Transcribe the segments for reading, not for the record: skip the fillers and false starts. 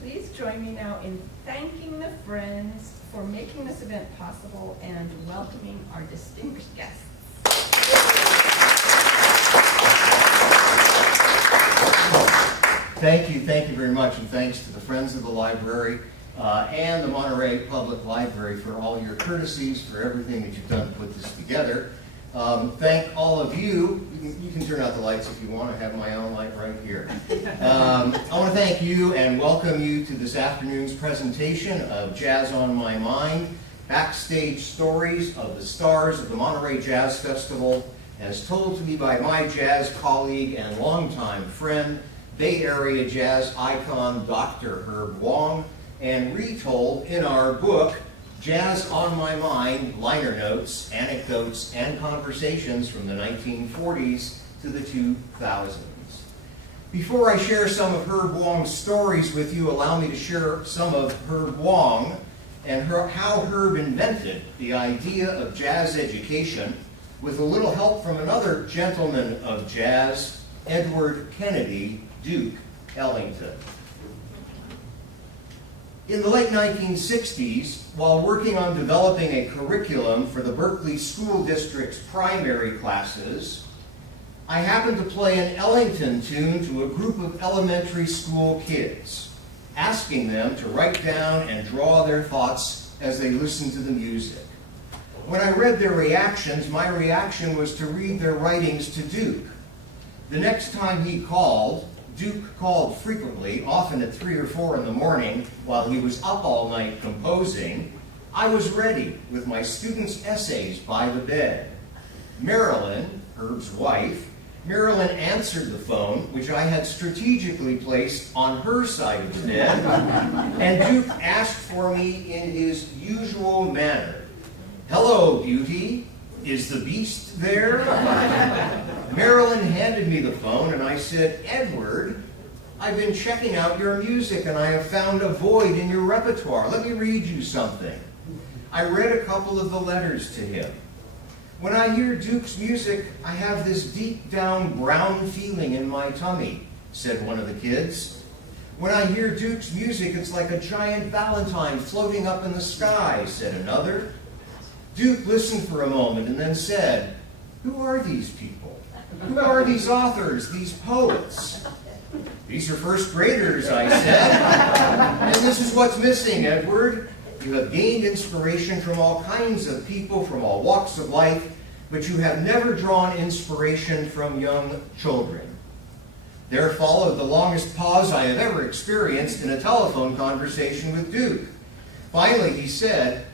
Please join me now in thanking the friends for making this event possible and welcoming our distinguished guests. Thank you very much, and thanks to the Friends of the Library and the Monterey Public Library for all your courtesies, for everything that you've done to put this together. Thank all of you. You can turn out the lights if you want. I have my own light right here. I want to thank you and welcome you to this afternoon's presentation of Jazz on My Mind, Backstage Stories of the Stars of the Monterey Jazz Festival, as told to me by my jazz colleague and longtime friend, Bay Area jazz icon Dr. Herb Wong, and retold in our book, Jazz on My Mind, Liner Notes, Anecdotes, and Conversations from the 1940s to the 2000s. Before I share some of Herb Wong's stories with you, allow me to share some of Herb Wong and how Herb invented the idea of jazz education with a little help from another gentleman of jazz, Edward Kennedy Duke Ellington. In the late 1960s, while working on developing a curriculum for the Berkeley School District's primary classes, I happened to play an Ellington tune to a group of elementary school kids, asking them to write down and draw their thoughts as they listened to the music. When I read their reactions, my reaction was to read their writings to Duke. The next time he called, Duke called frequently, often at 3 or 4 in the morning while he was up all night composing. I was ready with my students' essays by the bed. Marilyn, Herb's wife, Marilyn answered the phone, which I had strategically placed on her side of the bed, and Duke asked for me in his usual manner. "Hello, Beauty. Is the beast there?" Marilyn handed me the phone and I said, "Edward, I've been checking out your music and I have found a void in your repertoire. Let me read you something." I read a couple of the letters to him. "When I hear Duke's music, I have this deep down brown feeling in my tummy," said one of the kids. "When I hear Duke's music, it's like a giant valentine floating up in the sky," said another. Duke listened for a moment and then said, "Who are these people? Who are these authors, these poets?" "These are first graders," I said. "And this is what's missing, Edward. You have gained inspiration from all kinds of people, from all walks of life, but you have never drawn inspiration from young children." There followed the longest pause I have ever experienced in a telephone conversation with Duke. Finally, he said,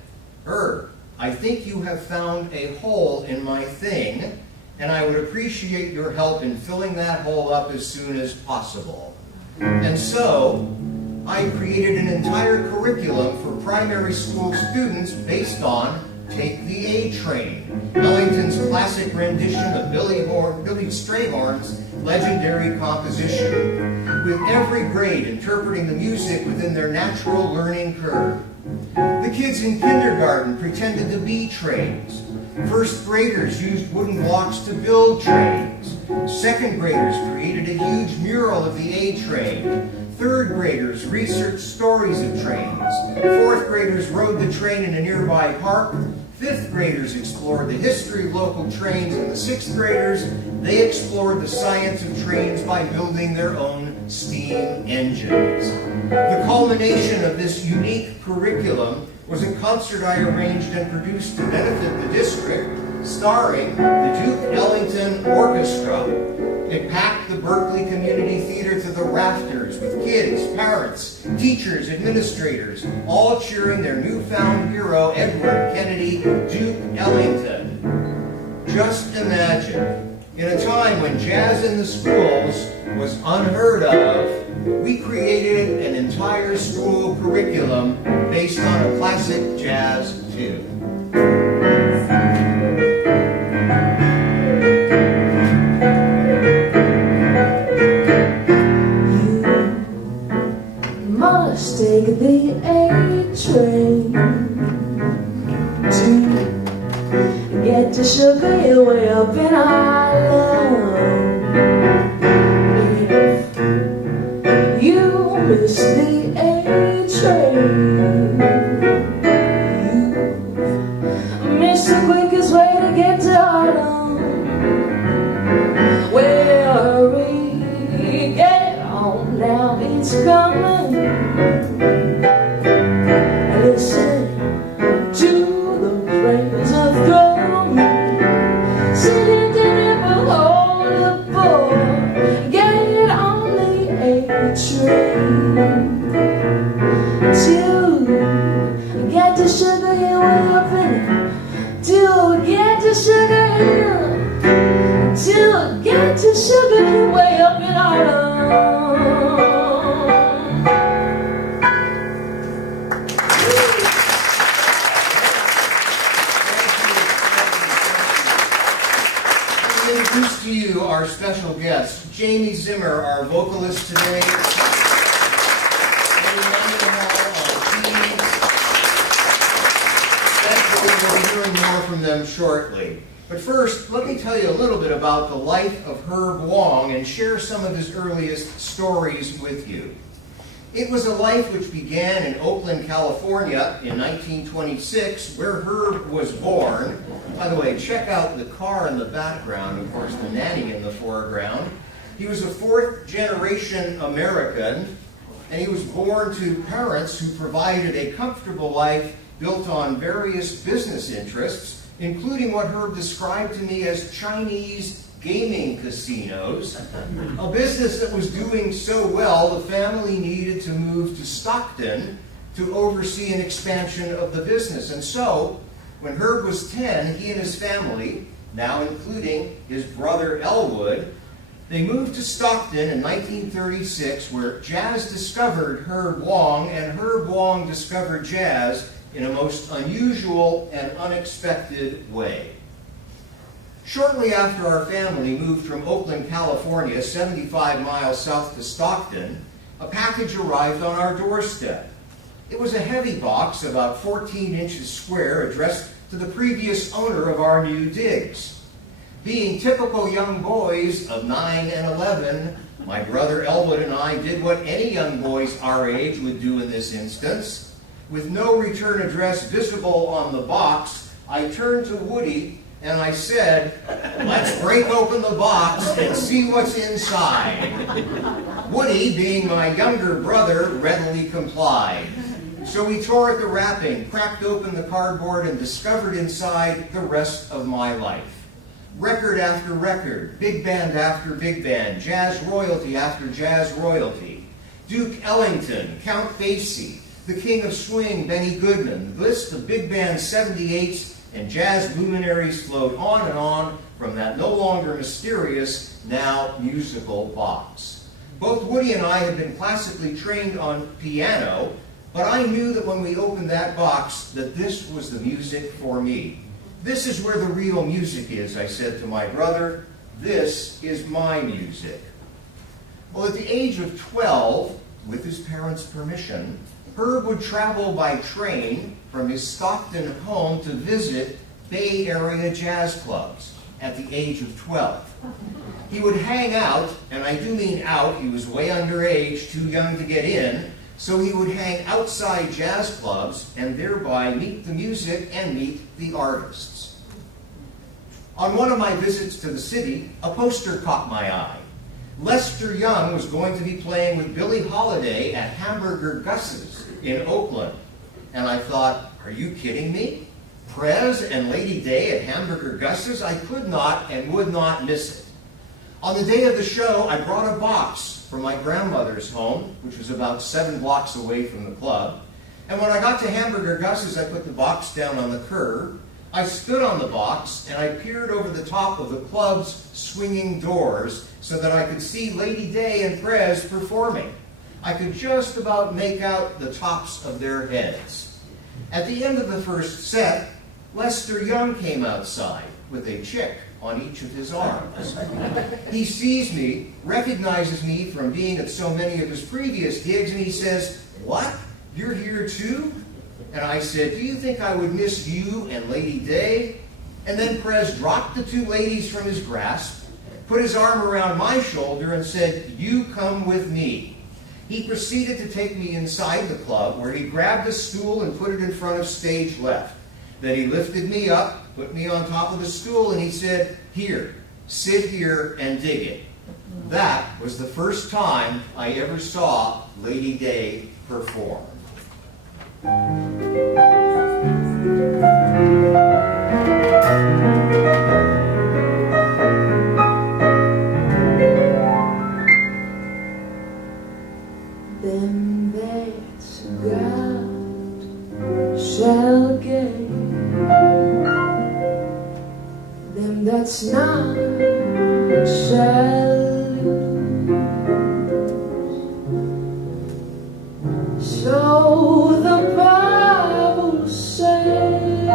"Herb, I think you have found a hole in my thing, and I would appreciate your help in filling that hole up as soon as possible." And so, I created an entire curriculum for primary school students based on Take the A Train, Ellington's classic rendition of Billy Strayhorn's legendary composition, with every grade interpreting the music within their natural learning curve. The kids in kindergarten pretended to be trains. First graders used wooden blocks to build trains. Second graders created a huge mural of the A train. Third graders researched stories of trains. Fourth graders rode the train in a nearby park. Fifth graders explored the history of local trains, and the sixth graders, they explored the science of trains by building their own steam engines. The culmination of this unique curriculum was a concert I arranged and produced to benefit the district, starring the Duke Ellington Orchestra. It packed the Berkeley Community Theater to the rafters with kids, parents, teachers, administrators, all cheering their newfound hero, Edward Kennedy Duke Ellington. Just imagine, in a time when jazz in the schools was unheard of, we created an entire school curriculum based on a classic jazz tune. You must take the A train to get to Sugar Hill way up in Harlem. You miss the A train. You miss the quickest way to get to Harlem. Well, hurry, get on now, it's coming. Listen to those rains of throne. Sitting there below the board. Get on the A train. Till we get to Sugar Hill way up in it. Till we get to Sugar Hill. Till we get to Sugar Hill way up in Harlem. Introduce to you our special guest, Jamie Zimmer, our vocalist today. We'll be hearing more from them shortly. But first, let me tell you a little bit about the life of Herb Wong and share some of his earliest stories with you. It was a life which began in Oakland, California in 1926, where Herb was born. By the way, check out the car in the background, of course, the nanny in the foreground. He was a fourth-generation American, and he was born to parents who provided a comfortable life built on various business interests, including what Herb described to me as Chinese gaming casinos, a business that was doing so well the family needed to move to Stockton to oversee an expansion of the business. And so, when Herb was 10, he and his family, now including his brother Elwood, they moved to Stockton in 1936, where jazz discovered Herb Wong, and Herb Wong discovered jazz in a most unusual and unexpected way. Shortly after our family moved from Oakland, California, 75 miles south to Stockton, a package arrived on our doorstep. It was a heavy box, about 14 inches square, addressed to the previous owner of our new digs. Being typical young boys of 9 and 11, my brother Elwood and I did what any young boys our age would do in this instance. With no return address visible on the box, I turned to Woody and I said, "Let's break open the box and see what's inside." Woody, being my younger brother, readily complied. So we tore at the wrapping, cracked open the cardboard, and discovered inside the rest of my life. Record after record, big band after big band, jazz royalty after jazz royalty. Duke Ellington, Count Basie, the King of Swing, Benny Goodman. The list of big band 78s and jazz luminaries flowed on and on from that no longer mysterious, now musical box. Both Woody and I had been classically trained on piano, but I knew that when we opened that box that this was the music for me. "This is where the real music is," I said to my brother. "This is my music." Well, at the age of 12, with his parents' permission, Herb would travel by train from his Stockton home to visit Bay Area jazz clubs at the age of 12. He would hang out, and I do mean out, he was way underage, too young to get in, so he would hang outside jazz clubs and thereby meet the music and meet the artists. On one of my visits to the city, a poster caught my eye. Lester Young was going to be playing with Billie Holiday at Hamburger Gus's in Oakland. And I thought, are you kidding me? Prez and Lady Day at Hamburger Gus's? I could not and would not miss it. On the day of the show, I brought a box from my grandmother's home, which was about 7 blocks away from the club. And when I got to Hamburger Gus's, I put the box down on the curb. I stood on the box and I peered over the top of the club's swinging doors so that I could see Lady Day and Prez performing. I could just about make out the tops of their heads. At the end of the first set, Lester Young came outside with a chick on each of his arms. He sees me, recognizes me from being at so many of his previous gigs, and he says, "What? You're here too?" And I said, "Do you think I would miss you and Lady Day?" And then Prez dropped the 2 ladies from his grasp, put his arm around my shoulder and said, "You come with me." he proceeded to take me inside the club, where he grabbed a stool and put it in front of stage left. Then he lifted me up, put me on top of the stool, and he said, "Here, sit here and dig it." That was the first time I ever saw Lady Day perform. Them that's God shall gain, them that's not shall lose. So the Bible said,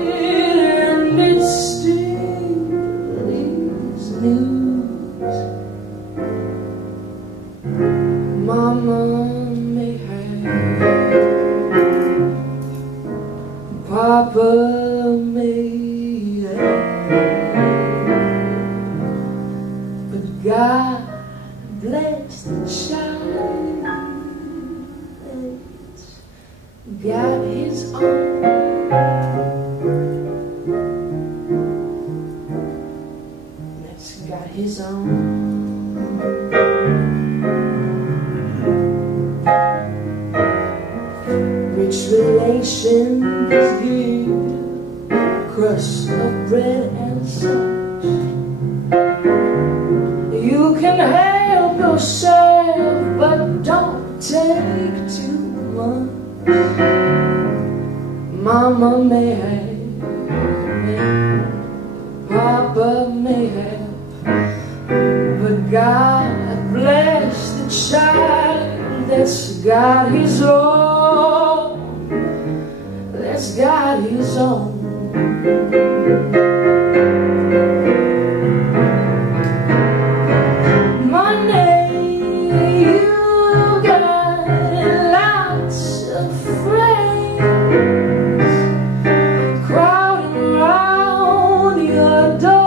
and it still is news. Mama may have, Papa may have, but God bless the child that's got his own. That's got his own. Rich relations give crust of bread and such. You can help yourself, but don't take too much. Mama may have, Papa may have, but God bless the child that's got his own. That's got his own. Money, you got lots of friends crowding around your door.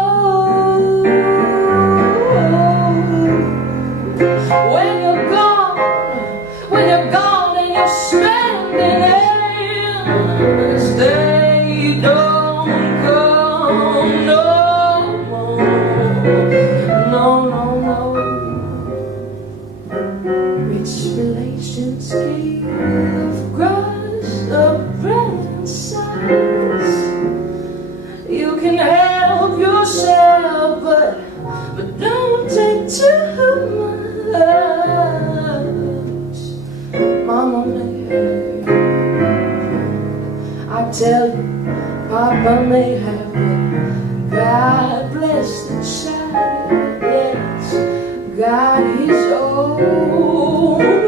When you're gone and you're spending ends, they don't come no more. No, no, no. Rich relations give grass of bread and size. You can help yourself, but don't take too much. Mama may have, I tell you, Papa may have, but God bless the child that's got his own.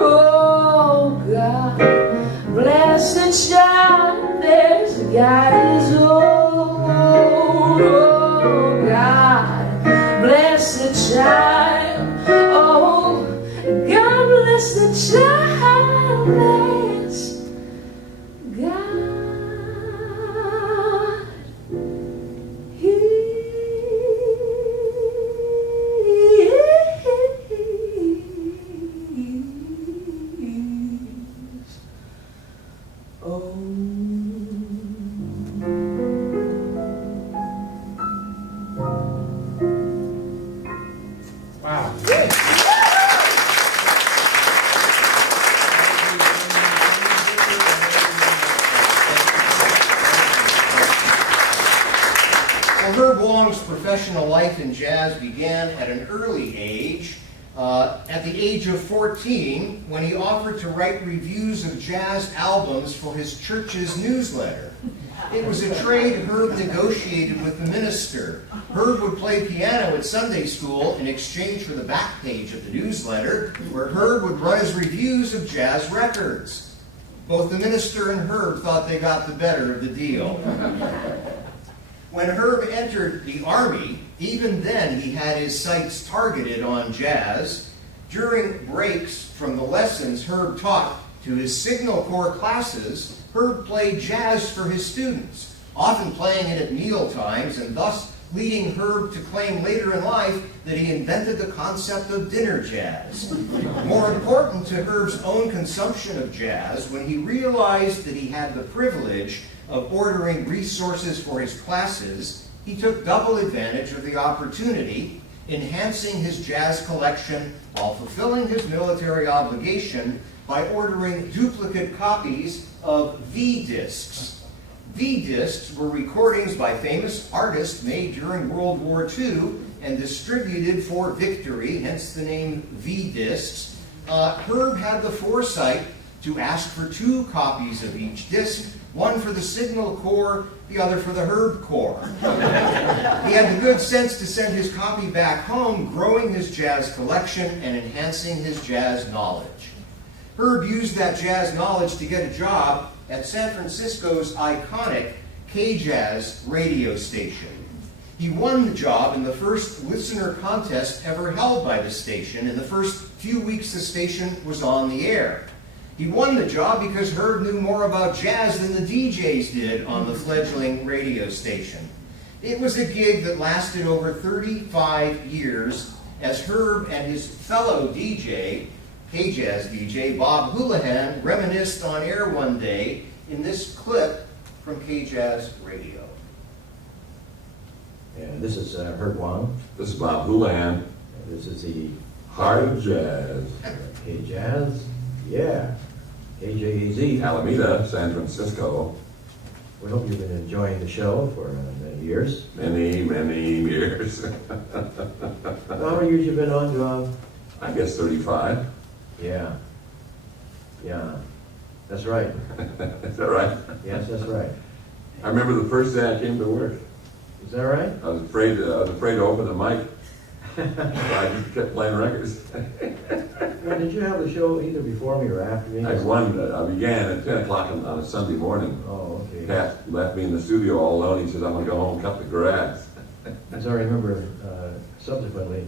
Oh, God bless the child that's got his own. Oh, God bless the child. Oh, God bless the child that's got Wow. Well, Herb Long's professional life in jazz began at an early age. At the age of 14, when he offered to write reviews of jazz albums for his church's newsletter. It was a trade Herb negotiated with the minister. Herb would play piano at Sunday school in exchange for the back page of the newsletter, where Herb would run his reviews of jazz records. Both the minister and Herb thought they got the better of the deal. When Herb entered the Army, even then he had his sights targeted on jazz. During breaks from the lessons Herb taught to his Signal Corps classes, Herb played jazz for his students, often playing it at meal times and thus leading Herb to claim later in life that he invented the concept of dinner jazz. More important to Herb's own consumption of jazz, when he realized that he had the privilege of ordering resources for his classes, he took double advantage of the opportunity, enhancing his jazz collection while fulfilling his military obligation by ordering duplicate copies of V-discs. V-discs were recordings by famous artists made during World War II and distributed for victory, hence the name V-discs. Herb had the foresight to ask for 2 copies of each disc, one for the Signal Corps, the other for the Herb Corps. He had the good sense to send his copy back home, growing his jazz collection and enhancing his jazz knowledge. Herb used that jazz knowledge to get a job at San Francisco's iconic K-Jazz radio station. He won the job in the first listener contest ever held by the station. In the first few weeks the station was on the air. He won the job because Herb knew more about jazz than the DJs did on the fledgling radio station. It was a gig that lasted over 35 years as Herb and his fellow DJ, K-Jazz DJ, Bob Houlihan, reminisced on air one day in this clip from K-Jazz Radio. And this is Herb Wong. This is Bob Houlihan. And this is the Heart of Jazz. K-Jazz. Yeah. KJAZ. Alameda, San Francisco. We hope you've been enjoying the show for many years. Many, many years. How many years you been on, Job? I guess 35. Yeah. Yeah. That's right. Is that right? Yes, that's right. I remember the first day I came to work. Is that right? I was afraid to open the mic. So I just kept playing records. Well, did you have the show either before me or after me? I began at 10 o'clock on a Sunday morning. Oh, okay. Pat left me in the studio all alone. He said, I'm going to go home and cut the grass. As I remember, subsequently,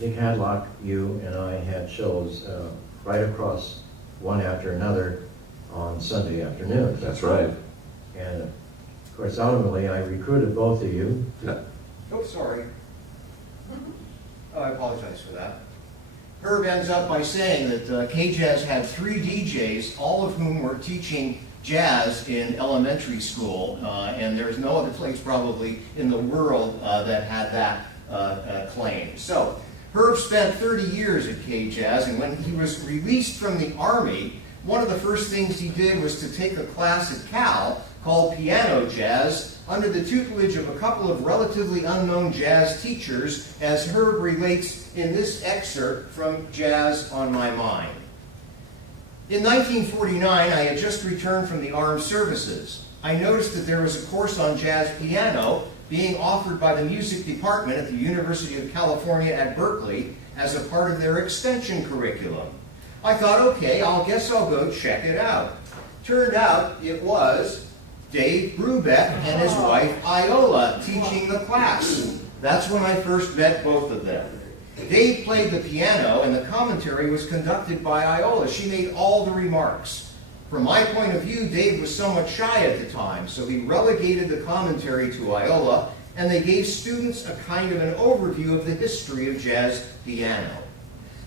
Dick Hadlock, you, and I had shows right across one after another on Sunday afternoons. That's right. And of course, ultimately, I recruited both of you. Yeah. Oh, sorry. Oh, I apologize for that. Herb ends up by saying that K-Jazz had 3 DJs, all of whom were teaching jazz in elementary school, and there's no other place probably in the world that had that claim. So, Herb spent 30 years at K-Jazz, and when he was released from the Army, one of the first things he did was to take a class at Cal called piano jazz under the tutelage of a couple of relatively unknown jazz teachers, as Herb relates in this excerpt from Jazz on My Mind. In 1949, I had just returned from the armed services. I noticed that there was a course on jazz piano being offered by the music department at the University of California at Berkeley as a part of their extension curriculum. I thought, okay, guess I'll go check it out. Turned out it was Dave Brubeck and his wife Iola teaching the class. That's when I first met both of them. Dave played the piano and the commentary was conducted by Iola. She made all the remarks. From my point of view, Dave was somewhat shy at the time, so he relegated the commentary to Iola, and they gave students a kind of an overview of the history of jazz piano.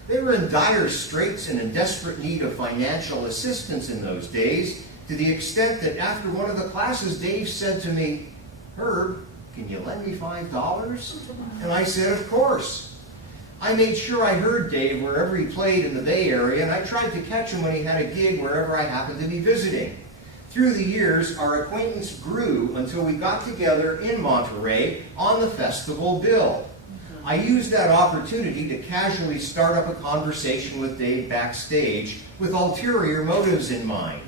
They were in dire straits and in desperate need of financial assistance in those days, to the extent that after one of the classes, Dave said to me, "Herb, can you lend me $5? And I said, of course. I made sure I heard Dave wherever he played in the Bay Area, and I tried to catch him when he had a gig wherever I happened to be visiting. Through the years, our acquaintance grew until we got together in Monterey on the festival bill. I used that opportunity to casually start up a conversation with Dave backstage with ulterior motives in mind.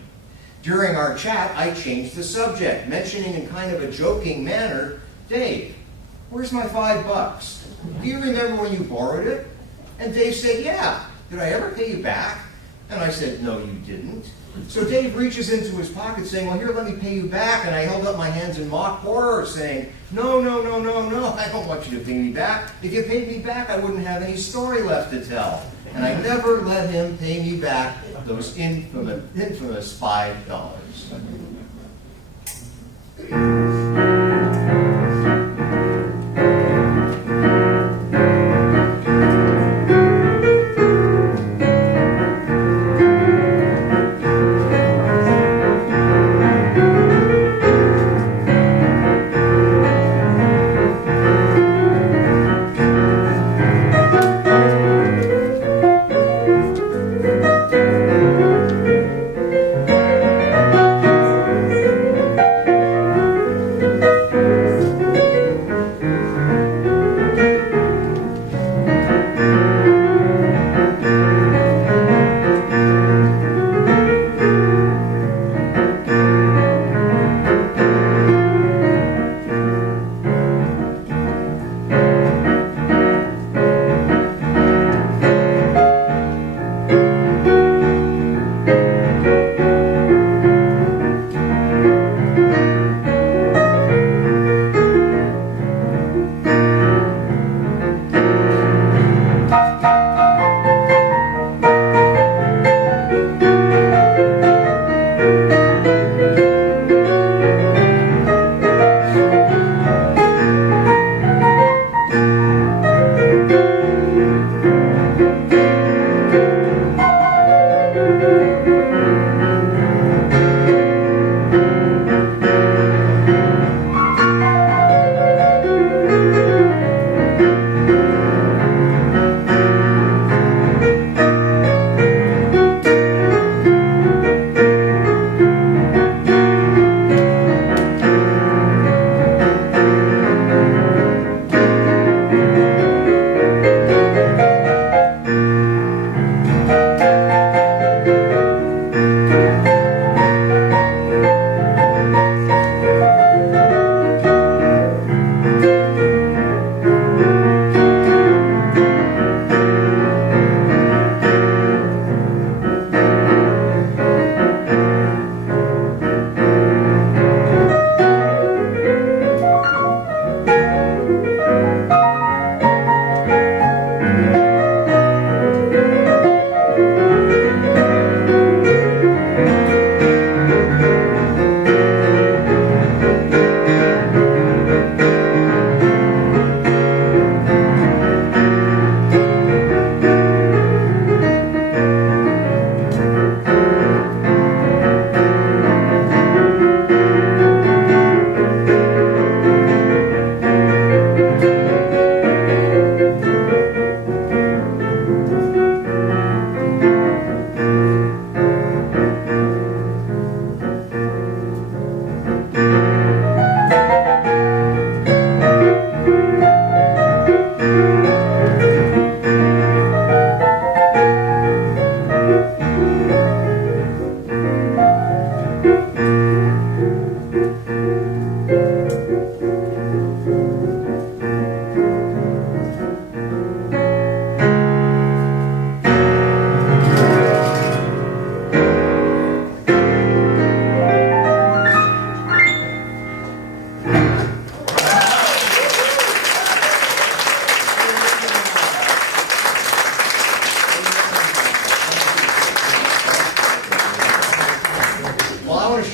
During our chat, I changed the subject, mentioning in kind of a joking manner, "Dave, where's my $5? Do you remember when you borrowed it?" And Dave said, "Yeah. Did I ever pay you back?" And I said, "No, you didn't." So Dave reaches into his pocket saying, "Well, here, let me pay you back." And I held up my hands in mock horror saying, "No, no, no, no, no, I don't want you to pay me back. If you paid me back, I wouldn't have any story left to tell." And I never let him pay me back those infamous $5.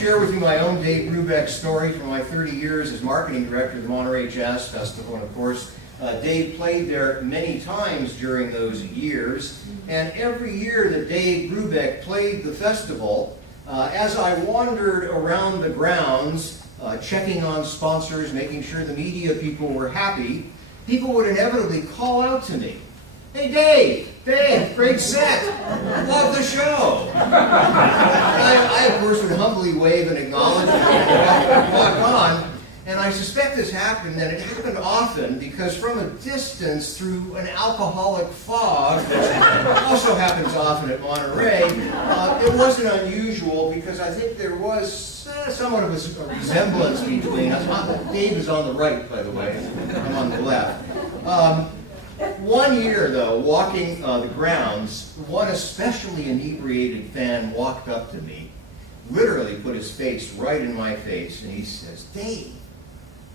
share with you my own Dave Brubeck story from my 30 years as marketing director of the Monterey Jazz Festival. And of course, Dave played there many times during those years. And every year that Dave Brubeck played the festival, as I wandered around the grounds, checking on sponsors, making sure the media people were happy, people would inevitably call out to me, "Hey Dave, great set, love the show." I of course would humbly wave and acknowledge and walk on. And I suspect this happened, and it happened often, because from a distance through an alcoholic fog, which also happens often at Monterey, it wasn't unusual, because I think there was somewhat of a resemblance between us. Dave is on the right, by the way, I'm on the left. One year, though, walking the grounds, one especially inebriated fan walked up to me, literally put his face right in my face, and he says,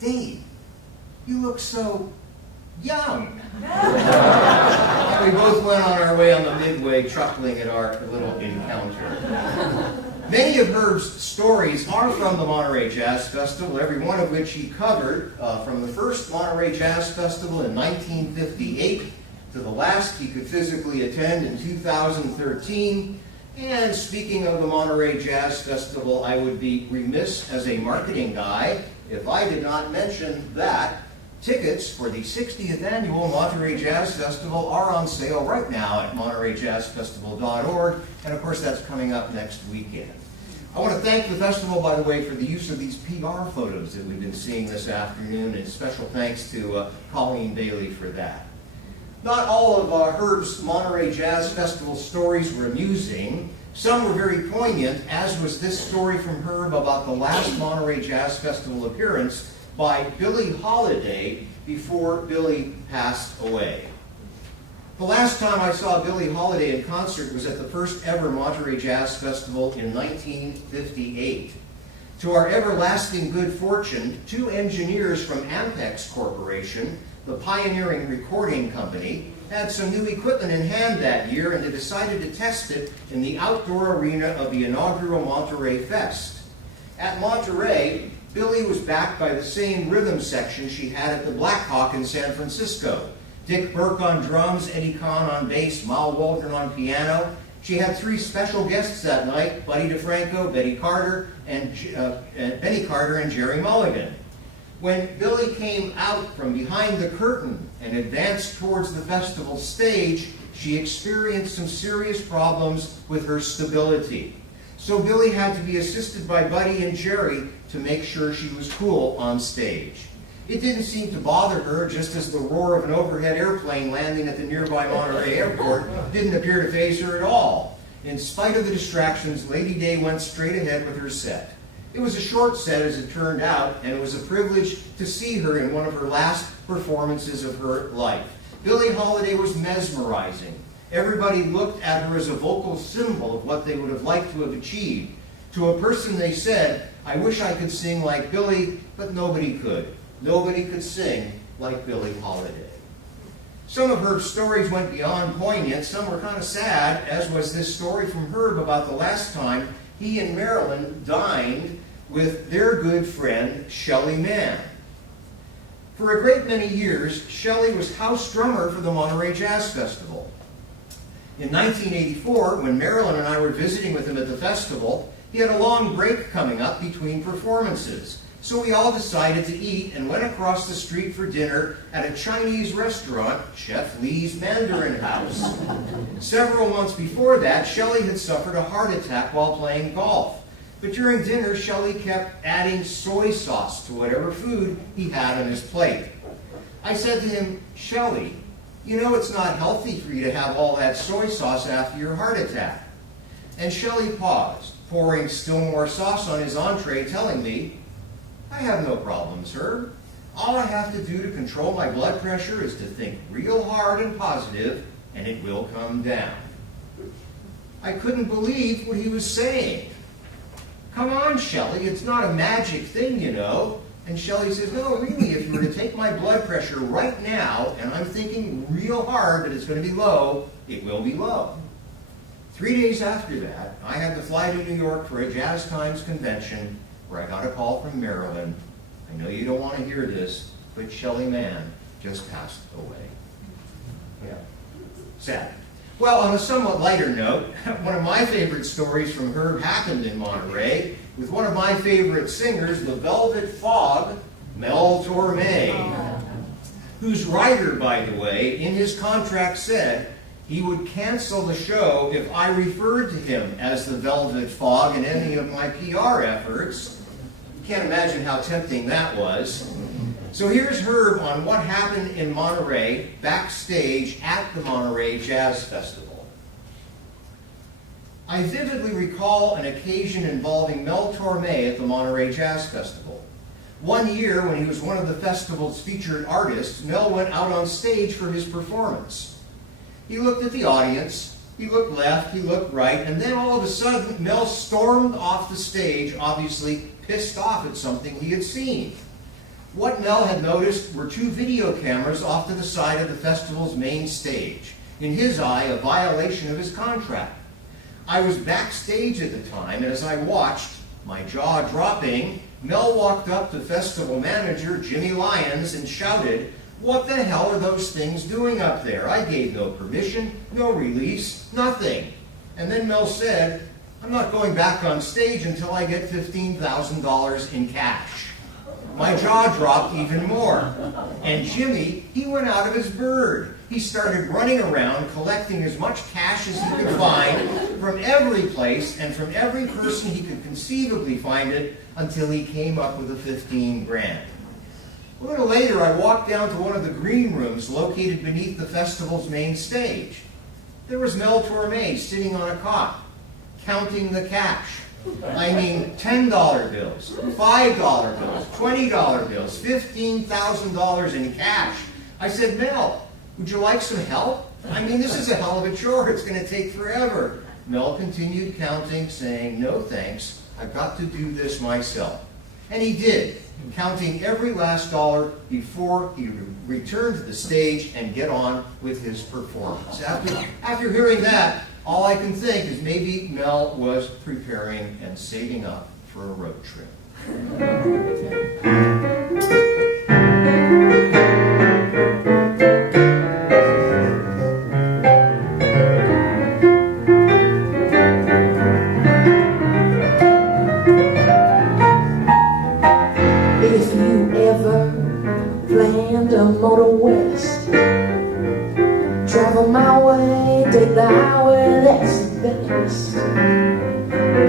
Dave, you look so young." And we both went on our way on the midway, chuckling at our little encounter. Many of Herb's stories are from the Monterey Jazz Festival, every one of which he covered, from the first Monterey Jazz Festival in 1958 to the last he could physically attend in 2013. And speaking of the Monterey Jazz Festival, I would be remiss as a marketing guy if I did not mention that tickets for the 60th annual Monterey Jazz Festival are on sale right now at montereyjazzfestival.org, and of course that's coming up next weekend. I want to thank the festival, by the way, for the use of these PR photos that we've been seeing this afternoon, and special thanks to Colleen Bailey for that. Not all of Herb's Monterey Jazz Festival stories were amusing. Some were very poignant, as was this story from Herb about the last Monterey Jazz Festival appearance by Billie Holiday before Billie passed away. The last time I saw Billie Holiday in concert was at the first ever Monterey Jazz Festival in 1958. To our everlasting good fortune, two engineers from Ampex Corporation, the pioneering recording company, had some new equipment in hand that year, and they decided to test it in the outdoor arena of the inaugural Monterey Fest. At Monterey, Billie was backed by the same rhythm section she had at the Black Hawk in San Francisco. Dick Burke on drums, Eddie Kahn on bass, Mal Waldron on piano. She had three special guests that night, Buddy DeFranco, Benny Carter, and Jerry Mulligan. When Billie came out from behind the curtain and advanced towards the festival stage, she experienced some serious problems with her stability. So Billie had to be assisted by Buddy and Jerry to make sure she was cool on stage. It didn't seem to bother her, just as the roar of an overhead airplane landing at the nearby Monterey airport didn't appear to faze her at all. In spite of the distractions, Lady Day went straight ahead with her set. It was a short set, as it turned out, and it was a privilege to see her in one of her last performances of her life. Billie Holiday was mesmerizing. Everybody looked at her as a vocal symbol of what they would have liked to have achieved. To a person they said, "I wish I could sing like Billie," but nobody could. Nobody could sing like Billie Holiday. Some of Herb's stories went beyond poignant. Some were kind of sad, as was this story from Herb about the last time he and Marilyn dined with their good friend, Shelley Mann. For a great many years, Shelley was house drummer for the Monterey Jazz Festival. In 1984, when Marilyn and I were visiting with him at the festival, he had a long break coming up between performances. So we all decided to eat and went across the street for dinner at a Chinese restaurant, Chef Lee's Mandarin House. Several months before that, Shelley had suffered a heart attack while playing golf. But during dinner, Shelley kept adding soy sauce to whatever food he had on his plate. I said to him, "Shelley, you know it's not healthy for you to have all that soy sauce after your heart attack." And Shelley paused, pouring still more sauce on his entree, telling me, "I have no problems, Herb. All I have to do to control my blood pressure is to think real hard and positive, and it will come down." I couldn't believe what he was saying. "Come on, Shelley, it's not a magic thing, you know." And Shelley says, "No, really, if you were to take my blood pressure right now, and I'm thinking real hard that it's going to be low, it will be low." 3 days after that, I had to fly to New York for a Jazz Times convention where I got a call from Maryland. I know you don't want to hear this, but Shelley Mann just passed away. Yeah, sad. Well, on a somewhat lighter note, one of my favorite stories from Herb happened in Monterey with one of my favorite singers, the Velvet Fog, Mel Torme, whose writer, by the way, in his contract said he would cancel the show if I referred to him as the Velvet Fog in any of my PR efforts. You can't imagine how tempting that was. So here's Herb on what happened in Monterey, backstage at the Monterey Jazz Festival. I vividly recall an occasion involving Mel Torme at the Monterey Jazz Festival. One year, when he was one of the festival's featured artists, Mel went out on stage for his performance. He looked at the audience, he looked left, he looked right, and then all of a sudden, Mel stormed off the stage, obviously pissed off at something he had seen. What Mel had noticed were 2 video cameras off to the side of the festival's main stage. In his eye, a violation of his contract. I was backstage at the time, and as I watched, my jaw dropping, Mel walked up to festival manager Jimmy Lyons and shouted, "What the hell are those things doing up there? I gave no permission, no release, nothing." And then Mel said, "I'm not going back on stage until I get $15,000 in cash." My jaw dropped even more. And Jimmy, he went out of his bird. He started running around collecting as much cash as he could find from every place and from every person he could conceivably find it until he came up with the 15 grand. A little later, I walked down to one of the green rooms located beneath the festival's main stage. There was Mel Torme sitting on a cot, counting the cash. I mean, $10 bills, $5 bills, $20 bills, $15,000 in cash. I said, "Mel, would you like some help? I mean, this is a hell of a chore. It's going to take forever." Mel continued counting, saying, "No thanks. I've got to do this myself." And he did, counting every last dollar before he returned to the stage and get on with his performance. After hearing that, all I can think is maybe Mel was preparing and saving up for a road trip. If you ever plan to motor west, travel my way, take the highway, that's the best.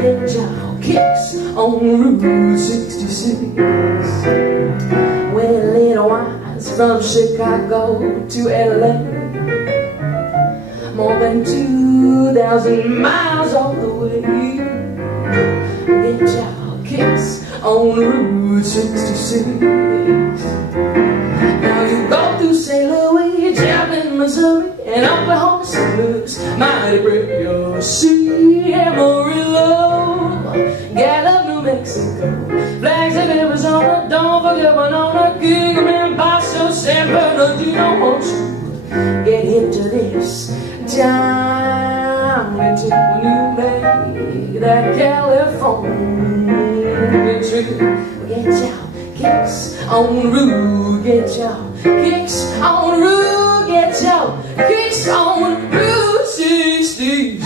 Get your kicks on Route 66. With little wines from Chicago to LA. More than 2,000 miles all the way. Get your kicks on Route 66. Now you go through St. Louis, jump in Missouri, and Oklahoma St. Louis. Mighty break your sea, Amarillo, Gallup, New Mexico, Flagstaff, Arizona. Don't forget Winona, Gigaman, Paso, San Bernardino. Won't you get hip to this? Time until you make that California trip. Get your kicks on Route, get your kicks on Route, get your kicks on Route 66.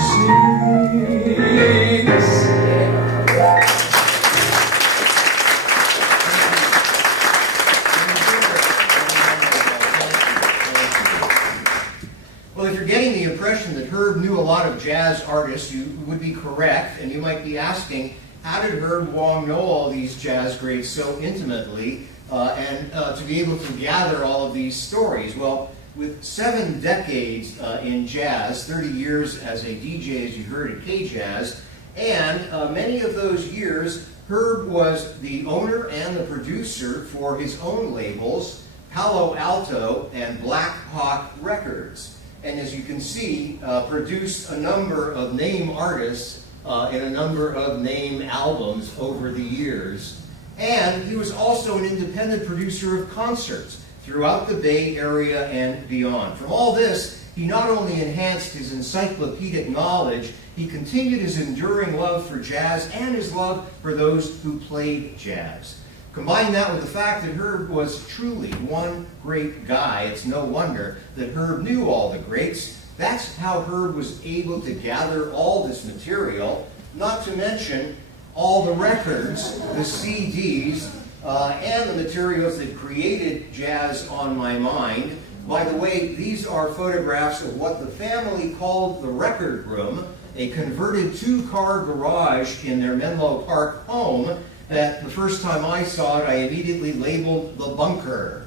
Well, if you're getting the impression that Herb knew a lot of jazz artists, you would be correct, and you might be asking, how did Herb Wong know all these jazz greats so intimately and to be able to gather all of these stories? Well, with 7 decades in jazz, 30 years as a DJ, as you heard at K-Jazz, and many of those years, Herb was the owner and the producer for his own labels, Palo Alto and Black Hawk Records. And as you can see, produced a number of name artists in a number of name albums over the years. And he was also an independent producer of concerts throughout the Bay Area and beyond. From all this, he not only enhanced his encyclopedic knowledge, he continued his enduring love for jazz and his love for those who played jazz. Combine that with the fact that Herb was truly one great guy, it's no wonder that Herb knew all the greats. That's how Herb was able to gather all this material, not to mention all the records, the CDs, and the materials that created Jazz on My Mind. By the way, these are photographs of what the family called the record room, a converted two-car garage in their Menlo Park home that the first time I saw it, I immediately labeled the bunker.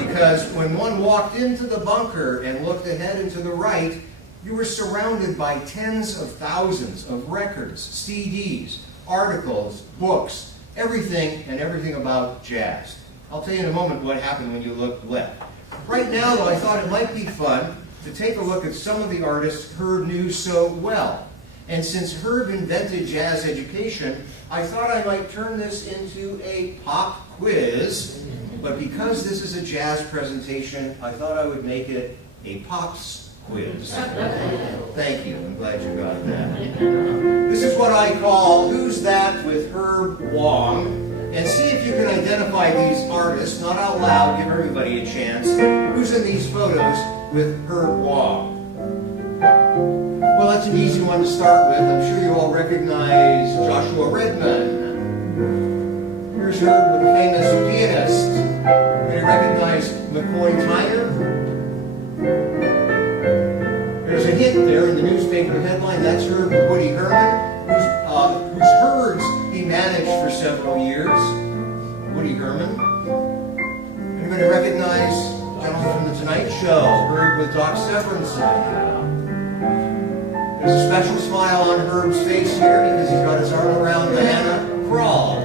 Because when one walked into the bunker and looked ahead and to the right, you were surrounded by tens of thousands of records, CDs, articles, books, everything and everything about jazz. I'll tell you in a moment what happened when you looked left. Right now, though, I thought it might be fun to take a look at some of the artists Herb knew so well. And since Herb invented jazz education, I thought I might turn this into a pop quiz. But because this is a jazz presentation, I thought I would make it a pops quiz. Thank you. I'm glad you got that. This is what I call Who's That with Herb Wong. And see if you can identify these artists, not out loud, give everybody a chance. Who's in these photos with Herb Wong? Well, that's an easy one to start with. I'm sure you all recognize Joshua Redman. Here's Herb with the famous pianist. Do you recognize McCoy Tyner? There's a hint there in the newspaper headline. That's Herb with Woody Herman, whose herds he managed for several years. Woody Herman. Anybody recognize the gentleman from The Tonight Show? Herb with Doc Severinsen. There's a special smile on Herb's face here because he's got his arm around Diana Krall.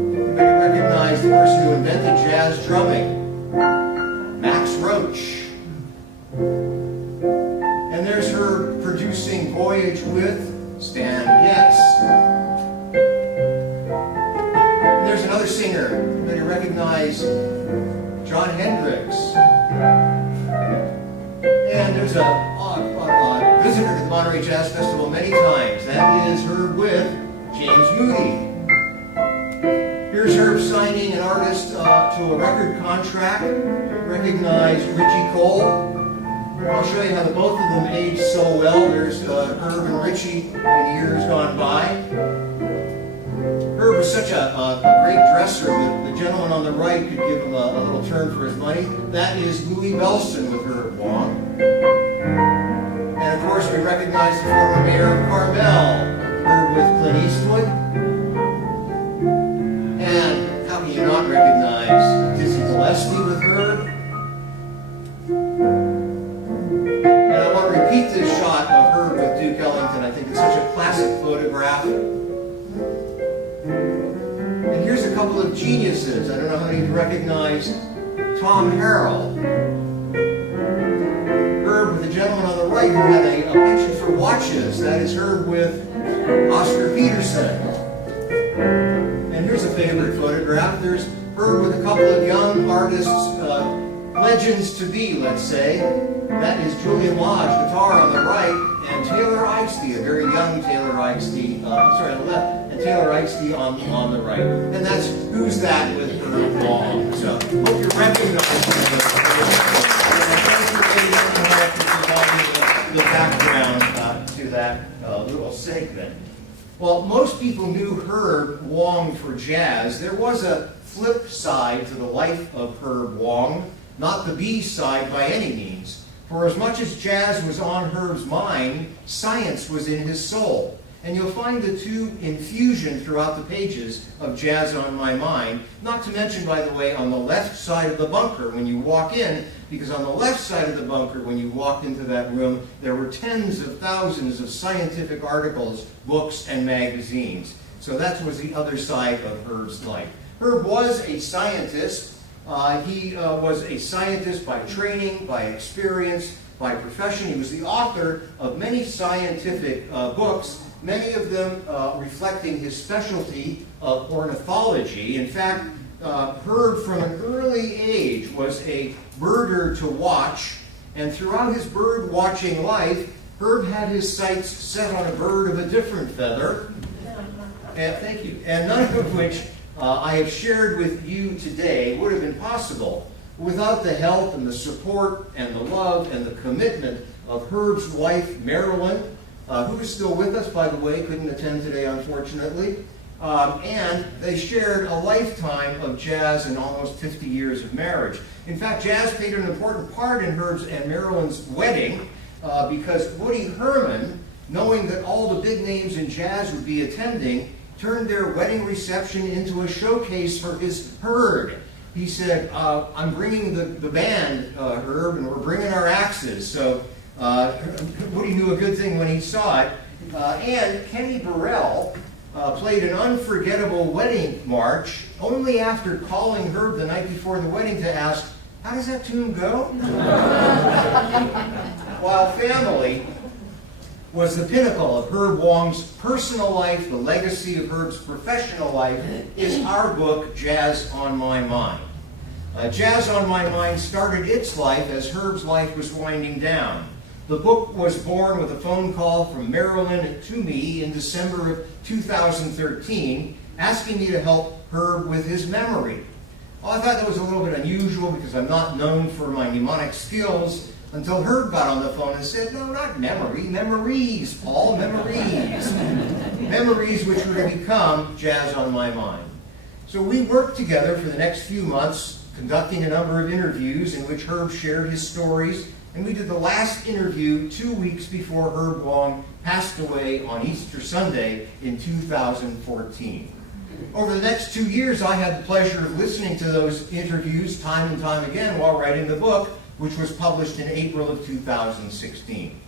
Anybody recognize the person who invented jazz drumming? Max Roach. And there's Herb producing Voyage with Stan Getz. And there's another singer. Anybody recognize John Hendricks? And there's a visitor to the Monterey Jazz Festival many times. That is Herb with James Moody. Here's Herb signing an artist to a record contract. Recognize Richie Cole. I'll show you how the both of them aged so well. There's Herb and Richie in years gone by. Herb was such a great dresser that the gentleman on the right could give him a little turn for his money. That is Louis Bellson with Herb Wong. And of course, we recognize the former mayor of Carmel, Herb with Clint Eastwood. And how can you not recognize Dizzy Gillespie with Herb? And I want to repeat this shot of Herb with Duke Ellington. I think it's such a classic photograph. And here's a couple of geniuses. I don't know how many of you recognize Tom Harrell. Herb with the gentleman on the right who had a penchant for watches. That is Herb with Oscar Peterson. And here's a favorite photograph. There's Herb with a couple of young artists, legends to be, let's say. That is Julian Lodge, guitar on the right, and Taylor Ikestey, a very young Taylor Ikestey, on the left, and Taylor Ikestey on the right. And that's Who's That with Herb Wong. So, hope you recognize the background to that little segment. Well, most people knew Herb Wong for jazz. There was a flip side to the life of Herb Wong, not the B side by any means. For as much as jazz was on Herb's mind, science was in his soul. And you'll find the two in fusion throughout the pages of Jazz on My Mind, not to mention, by the way, on the left side of the bunker when you walk in, because on the left side of the bunker when you walked into that room, there were tens of thousands of scientific articles, books, and magazines. So that was the other side of Herb's life. Herb was a scientist. He was a scientist by training, by experience, by profession. He was the author of many scientific books, many of them reflecting his specialty of ornithology. In fact, Herb from an early age was a birder to watch, And throughout his bird-watching life, Herb had his sights set on a bird of a different feather. And thank you. And none of which I have shared with you today would have been possible without the help and the support and the love and the commitment of Herb's wife, Marilyn, who is still with us, by the way, couldn't attend today, unfortunately. And they shared a lifetime of jazz and almost 50 years of marriage. In fact, jazz played an important part in Herb's and Marilyn's wedding because Woody Herman, knowing that all the big names in jazz would be attending, turned their wedding reception into a showcase for his herd. He said, I'm bringing the band, Herb, and we're bringing our axes. So Woody knew a good thing when he saw it. And Kenny Burrell played an unforgettable wedding march only after calling Herb the night before the wedding to ask, how does that tune go? While family was the pinnacle of Herb Wong's personal life, the legacy of Herb's professional life is our book, Jazz on My Mind. Jazz on My Mind started its life as Herb's life was winding down. The book was born with a phone call from Marilyn to me in December of 2013, asking me to help Herb with his memory. Well, I thought that was a little bit unusual because I'm not known for my mnemonic skills, until Herb got on the phone and said, no, not memory, memories, Paul, memories. Memories which were to become Jazz on My Mind. So we worked together for the next few months, conducting a number of interviews in which Herb shared his stories, and we did the last interview 2 weeks before Herb Wong passed away on Easter Sunday in 2014. Over the next 2 years, I had the pleasure of listening to those interviews time and time again while writing the book, which was published in April of 2016.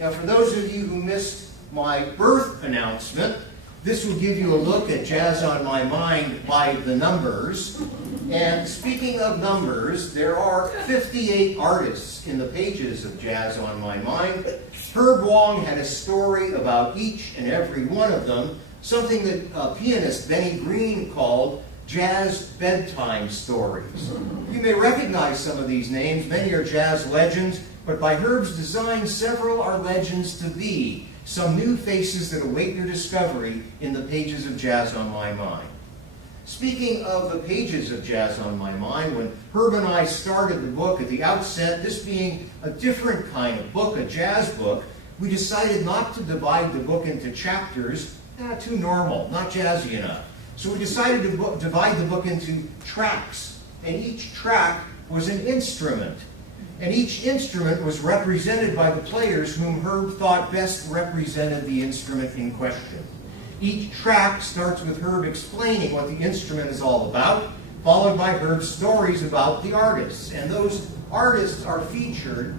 Now, for those of you who missed my birth announcement, this will give you a look at Jazz on My Mind by the numbers. And speaking of numbers, there are 58 artists in the pages of Jazz on My Mind. Herb Wong had a story about each and every one of them, something that pianist Benny Green called jazz bedtime stories. You may recognize some of these names. Many are jazz legends, but by Herb's design, several are legends to be. Some new faces that await your discovery in the pages of Jazz on My Mind. Speaking of the pages of Jazz on My Mind, when Herb and I started the book at the outset, this being a different kind of book, a jazz book, we decided not to divide the book into chapters. Too normal, not jazzy enough. So we decided to divide the book into tracks, and each track was an instrument. And each instrument was represented by the players whom Herb thought best represented the instrument in question. Each track starts with Herb explaining what the instrument is all about, followed by Herb's stories about the artists. And those artists are featured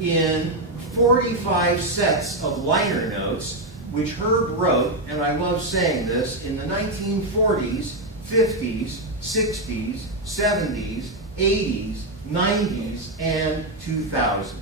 in 45 sets of liner notes, which Herb wrote, and I love saying this, in the 1940s, 50s, 60s, 70s, 80s, 90s, and 2000s.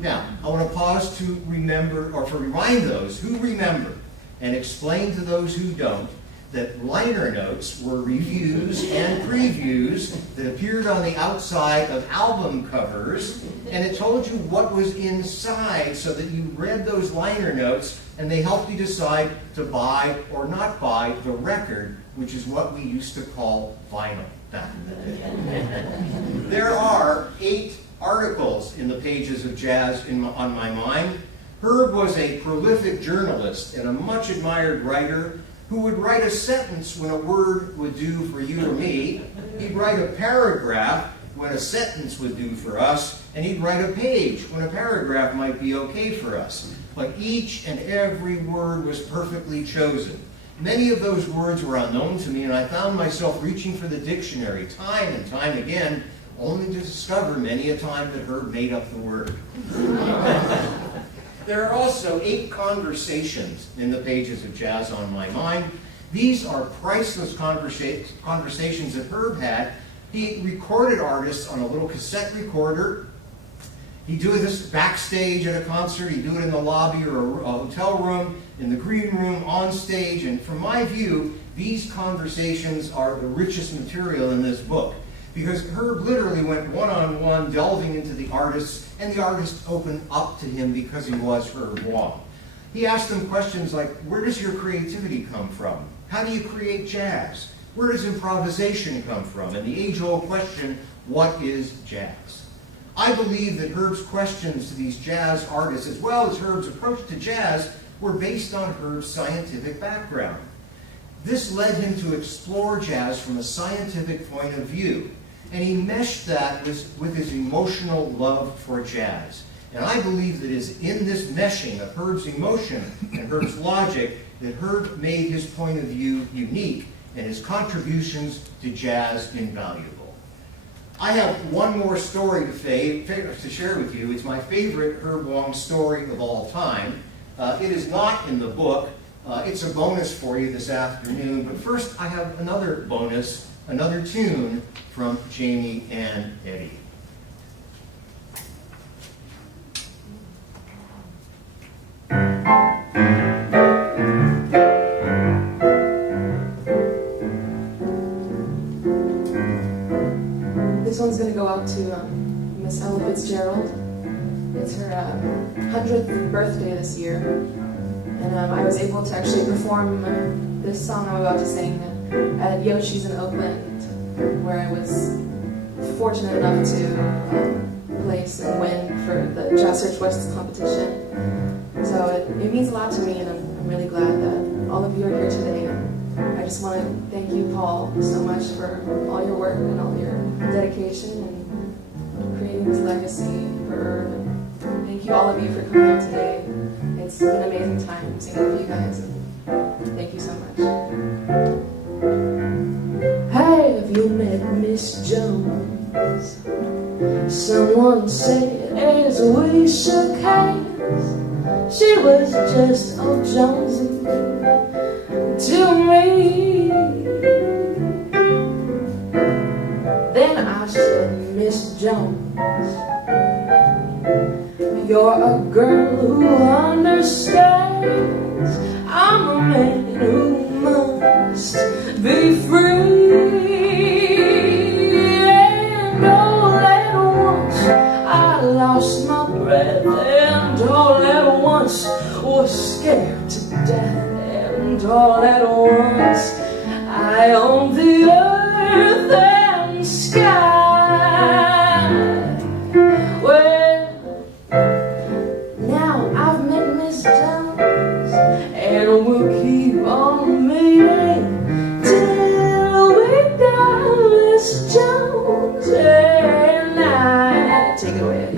Now, I want to pause to remember, or to remind those who remember, and explain to those who don't, that liner notes were reviews and previews that appeared on the outside of album covers, and it told you what was inside so that you read those liner notes and they helped you decide to buy or not buy the record, which is what we used to call vinyl back in the day. There are 8 articles in the pages of Jazz on My Mind. Herb was a prolific journalist and a much admired writer who would write a sentence when a word would do for you or me. He'd write a paragraph when a sentence would do for us, and he'd write a page when a paragraph might be okay for us. But each and every word was perfectly chosen. Many of those words were unknown to me, and I found myself reaching for the dictionary time and time again, only to discover many a time that Herb made up the word. There are also 8 conversations in the pages of Jazz on My Mind. These are priceless conversations that Herb had. He recorded artists on a little cassette recorder. He'd do this backstage at a concert. He'd do it in the lobby or a hotel room, in the green room, on stage. And from my view, these conversations are the richest material in this book. because Herb literally went one-on-one, delving into the artists, and the artist opened up to him because he was Herb Wong. He asked them questions like, where does your creativity come from? How do you create jazz? Where does improvisation come from? And the age-old question, what is jazz? I believe that Herb's questions to these jazz artists, as well as Herb's approach to jazz, were based on Herb's scientific background. This led him to explore jazz from a scientific point of view, and he meshed that with his emotional love for jazz. And I believe that it is in this meshing of Herb's emotion and Herb's logic that Herb made his point of view unique and his contributions to jazz invaluable. I have one more story to share with you. It's my favorite Herb Wong story of all time. It is not in the book. It's a bonus for you this afternoon. But first, I have another bonus, another tune from Jamie and Eddie. This one's going to go out to Miss Ella Fitzgerald. It's her 100th birthday this year. And I was able to actually perform this song I'm about to sing at Yoshi's in Oakland, where I was fortunate enough to place and win for the Jazz Search West competition. So it means a lot to me, and I'm really glad that all of you are here today. I just want to thank you, Paul, so much for all your work and all your dedication and creating this legacy for Herb. And thank you, all of you, for coming out today. It's been an amazing time singing with you guys, and thank you so much. Have you met Miss Jones? Someone said as we shook hands, she was just old Jonesy to me. Then I said, Miss Jones, you're a girl who understands. I'm a man who must be free. And all at once I lost my breath, and all at once was scared to death. And all at once I owned the earth and sky. Well, now I've met Miss Jones, and we'll keep on meeting till we die, Miss Jones and I. Take it away, Eddie.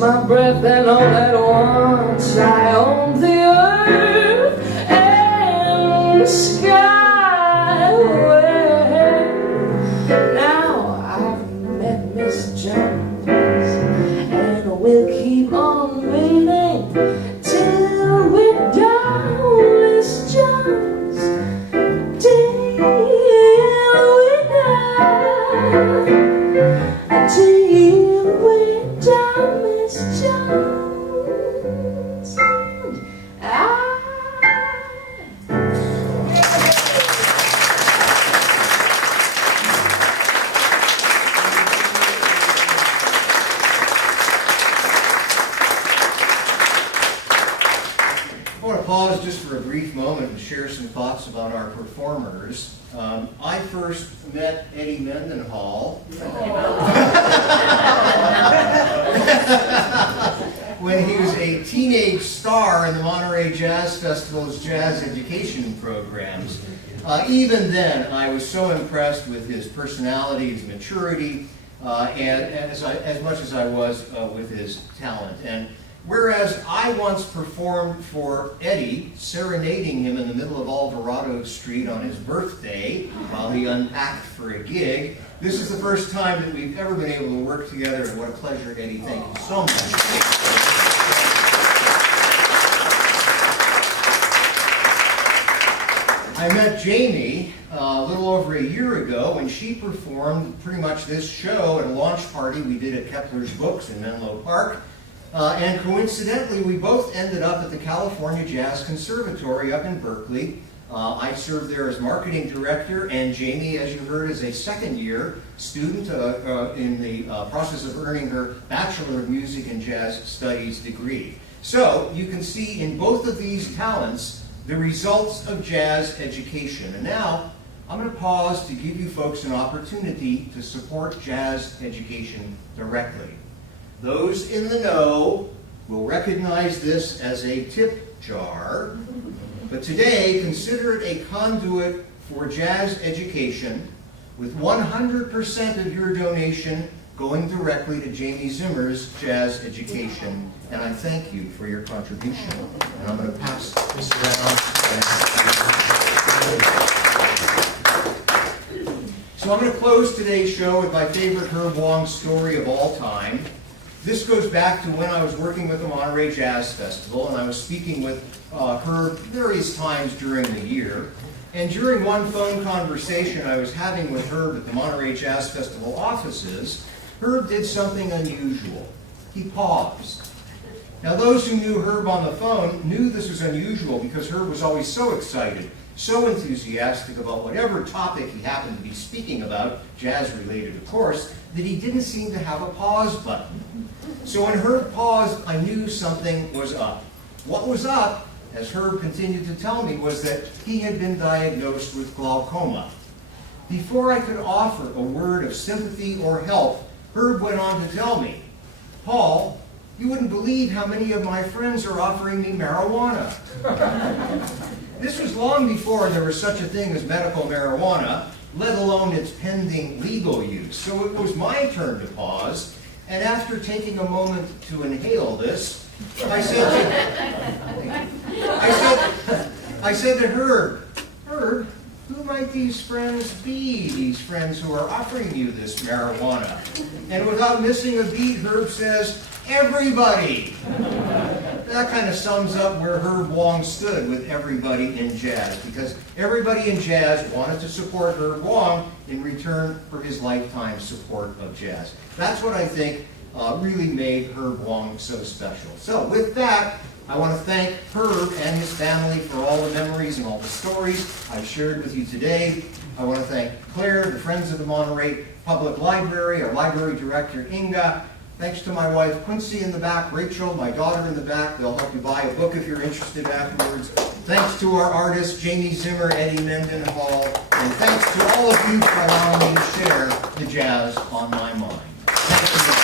My breath, and all at once I own the earth and sky. Well, now I've met Miss Jones, and we'll keep on meeting till we die, Miss Jones, till we die, till we die, Miss Jones and I. I want to pause just for a brief moment and share some thoughts about our performers. I first met Eddie Mendenhall when he was a teenage star in the Monterey Jazz Festival's jazz education programs. Even then, I was so impressed with his personality, his maturity, and as much as I was with his talent. And whereas I once performed for Eddie, serenading him in the middle of Alvarado Street on his birthday while he unpacked for a gig, this is the first time that we've ever been able to work together, and what a pleasure, Eddie. Thank you so much. I met Jamie a little over a year ago when she performed pretty much this show at a launch party we did at Kepler's Books in Menlo Park. And coincidentally, we both ended up at the California Jazz Conservatory up in Berkeley. I served there as marketing director, and Jamie, as you heard, is a second-year student in the process of earning her Bachelor of Music and Jazz Studies degree. So you can see in both of these talents the results of jazz education. And now I'm going to pause to give you folks an opportunity to support jazz education directly. Those in the know will recognize this as a tip jar, but today consider it a conduit for jazz education, with 100% of your donation going directly to Jamie Zimmer's jazz education. And I thank you for your contribution. And I'm going to pass this around. So I'm going to close today's show with my favorite Herb Wong story of all time. This goes back to when I was working with the Monterey Jazz Festival, and I was speaking with Herb various times during the year. And during one phone conversation I was having with Herb at the Monterey Jazz Festival offices, Herb did something unusual. He paused. Now, those who knew Herb on the phone knew this was unusual because Herb was always so excited, so enthusiastic about whatever topic he happened to be speaking about, jazz-related of course, that he didn't seem to have a pause button. So when Herb paused, I knew something was up. What was up, as Herb continued to tell me, was that he had been diagnosed with glaucoma. Before I could offer a word of sympathy or help, Herb went on to tell me, "Paul, you wouldn't believe how many of my friends are offering me marijuana." This was long before there was such a thing as medical marijuana, let alone its pending legal use. So it was my turn to pause, and after taking a moment to inhale this, I said to Herb, "Herb, who might these friends be, these friends who are offering you this marijuana?" And without missing a beat, Herb says, "Everybody." That kind of sums up where Herb Wong stood with everybody in jazz, because everybody in jazz wanted to support Herb Wong in return for his lifetime support of jazz. That's what I think really made Herb Wong so special. So with that, I want to thank Herb and his family for all the memories and all the stories I've shared with you today. I want to thank Claire, the Friends of the Monterey Public Library, our library director, Inga. Thanks to my wife, Quincy, in the back, Rachel, my daughter in the back. They'll help you buy a book if you're interested afterwards. Thanks to our artists, Jamie Zimmer, Eddie Mendenhall. And thanks to all of you for allowing me to share the jazz on my mind. Thank you.